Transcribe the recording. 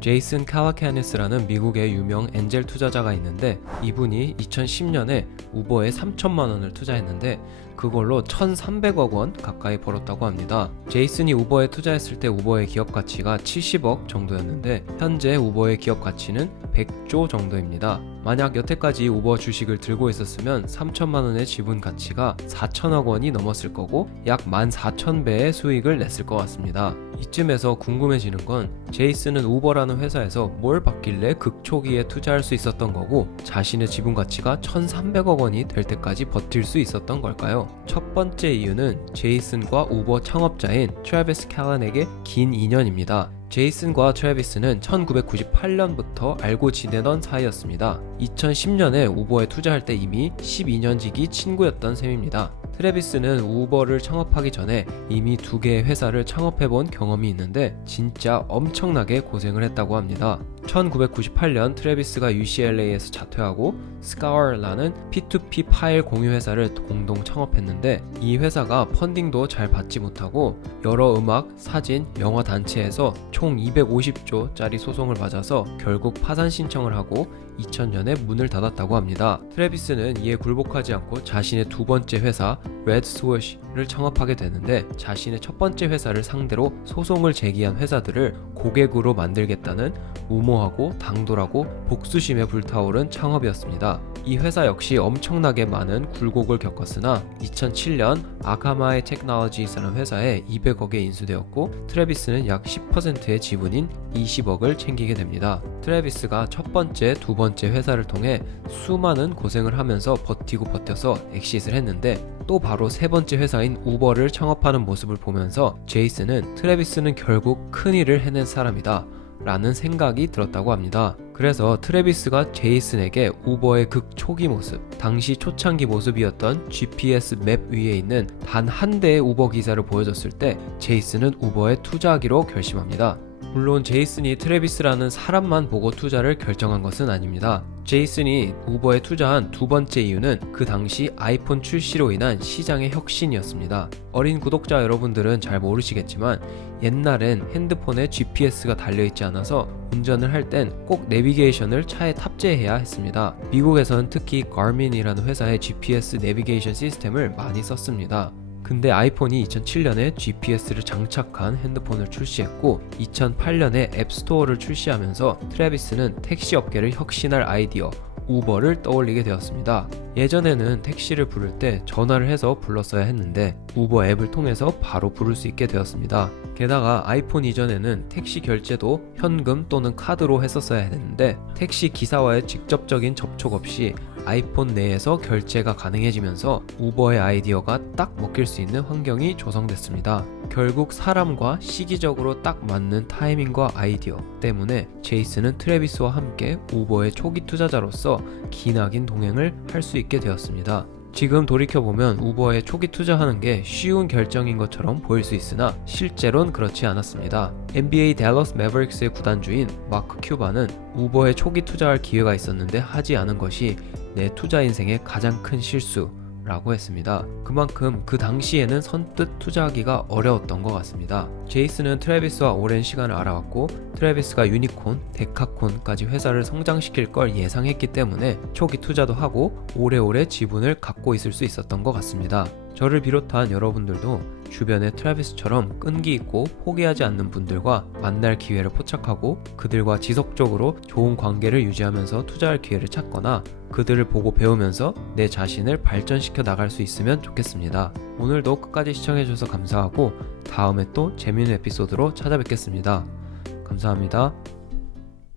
제이슨 칼라카니스라는 미국의 유명 엔젤 투자자가 있는데 이분이 2010년에 우버에 3천만 원을 투자했는데 그걸로 1,300억 원 가까이 벌었다고 합니다. 제이슨이 우버에 투자했을 때 우버의 기업 가치가 70억 정도였는데 현재 우버의 기업 가치는 100조 정도입니다. 만약 여태까지 우버 주식을 들고 있었으면 3천만 원의 지분 가치가 4천억 원이 넘었을 거고 약 14,000배의 수익을 냈을 것 같습니다. 이쯤에서 궁금해지는 건 제이슨은 우버라는 회사에서 뭘 받길래 극초기에 투자할 수 있었던 거고 자신의 지분 가치가 1,300억 원이 될 때까지 버틸 수 있었던 걸까요? 첫 번째 이유는 제이슨과 우버 창업자인 트래비스 캘런에게 긴 인연입니다. 제이슨과 트래비스는 1998년부터 알고 지내던 사이였습니다. 2010년에 우버에 투자할 때 이미 12년지기 친구였던 셈입니다. 트래비스는 우버를 창업하기 전에 이미 2개의 회사를 창업해본 경험이 있는데 진짜 엄청나게 고생을 했다고 합니다. 1998년 트래비스가 UCLA에서 자퇴하고 스카워라는 P2P 파일 공유 회사를 공동 창업했는데 이 회사가 펀딩도 잘 받지 못하고 여러 음악, 사진, 영화 단체에서 총 250조짜리 소송을 맞아서 결국 파산 신청을 하고 2000년에 문을 닫았다고 합니다. 트래비스는 이에 굴복하지 않고 자신의 두 번째 회사 레드 스워시를 창업하게 되는데 자신의 첫 번째 회사를 상대로 소송을 제기한 회사들을 고객으로 만들겠다는 무모하고 당돌하고 복수심에 불타오른 창업이었습니다. 이 회사 역시 엄청나게 많은 굴곡을 겪었으나 2007년 아카마이 테크놀로지스라는 회사에 200억에 인수되었고 트래비스는 약 10%의 지분인 20억을 챙기게 됩니다. 트래비스가 첫 번째, 두 번째 회사를 통해 수많은 고생을 하면서 버티고 버텨서 엑싯을 했는데 또 바로 세 번째 회사인 우버를 창업하는 모습을 보면서 제이슨은 트래비스는 결국 큰일을 해낸 사람이다 라는 생각이 들었다고 합니다. 그래서 트래비스가 제이슨에게 우버의 극초기 모습, 당시 초창기 모습이었던 GPS 맵 위에 있는 단 한 대의 우버 기사를 보여줬을 때 제이슨은 우버에 투자하기로 결심합니다. 물론 제이슨이 트래비스라는 사람만 보고 투자를 결정한 것은 아닙니다. 제이슨이 우버에 투자한 두 번째 이유는 그 당시 아이폰 출시로 인한 시장의 혁신이었습니다. 어린 구독자 여러분들은 잘 모르시겠지만 옛날엔 핸드폰에 GPS가 달려있지 않아서 운전을 할 땐 꼭 내비게이션을 차에 탑재해야 했습니다. 미국에선 특히 가민이라는 회사의 GPS 내비게이션 시스템을 많이 썼습니다. 근데 아이폰이 2007년에 GPS를 장착한 핸드폰을 출시했고 2008년에 앱스토어를 출시하면서 트래비스는 택시 업계를 혁신할 아이디어 우버를 떠올리게 되었습니다. 예전에는 택시를 부를 때 전화를 해서 불렀어야 했는데 우버 앱을 통해서 바로 부를 수 있게 되었습니다. 게다가 아이폰 이전에는 택시 결제도 현금 또는 카드로 했었어야 했는데 택시 기사와의 직접적인 접촉 없이 아이폰 내에서 결제가 가능해지면서 우버의 아이디어가 딱 먹힐 수 있는 환경이 조성됐습니다. 결국 사람과 시기적으로 딱 맞는 타이밍과 아이디어 때문에 제이슨은 트래비스와 함께 우버의 초기 투자자로서 기나긴 동행을 할 수 있게 되었습니다. 지금 돌이켜보면 우버에 초기 투자하는 게 쉬운 결정인 것처럼 보일 수 있으나 실제로는 그렇지 않았습니다. NBA 댈러스 매버릭스의 구단주인 마크 큐바는 우버에 초기 투자할 기회가 있었는데 하지 않은 것이 내 투자 인생의 가장 큰 실수라고 했습니다. 그만큼 그 당시에는 선뜻 투자하기가 어려웠던 것 같습니다. 제이슨은 트래비스와 오랜 시간을 알아왔고 트래비스가 유니콘, 데카콘까지 회사를 성장시킬 걸 예상했기 때문에 초기 투자도 하고 오래오래 지분을 갖고 있을 수 있었던 것 같습니다. 저를 비롯한 여러분들도 주변에 트래비스처럼 끈기 있고 포기하지 않는 분들과 만날 기회를 포착하고 그들과 지속적으로 좋은 관계를 유지하면서 투자할 기회를 찾거나 그들을 보고 배우면서 내 자신을 발전시켜 나갈 수 있으면 좋겠습니다. 오늘도 끝까지 시청해주셔서 감사하고 다음에 또 재미있는 에피소드로 찾아뵙겠습니다. 감사합니다.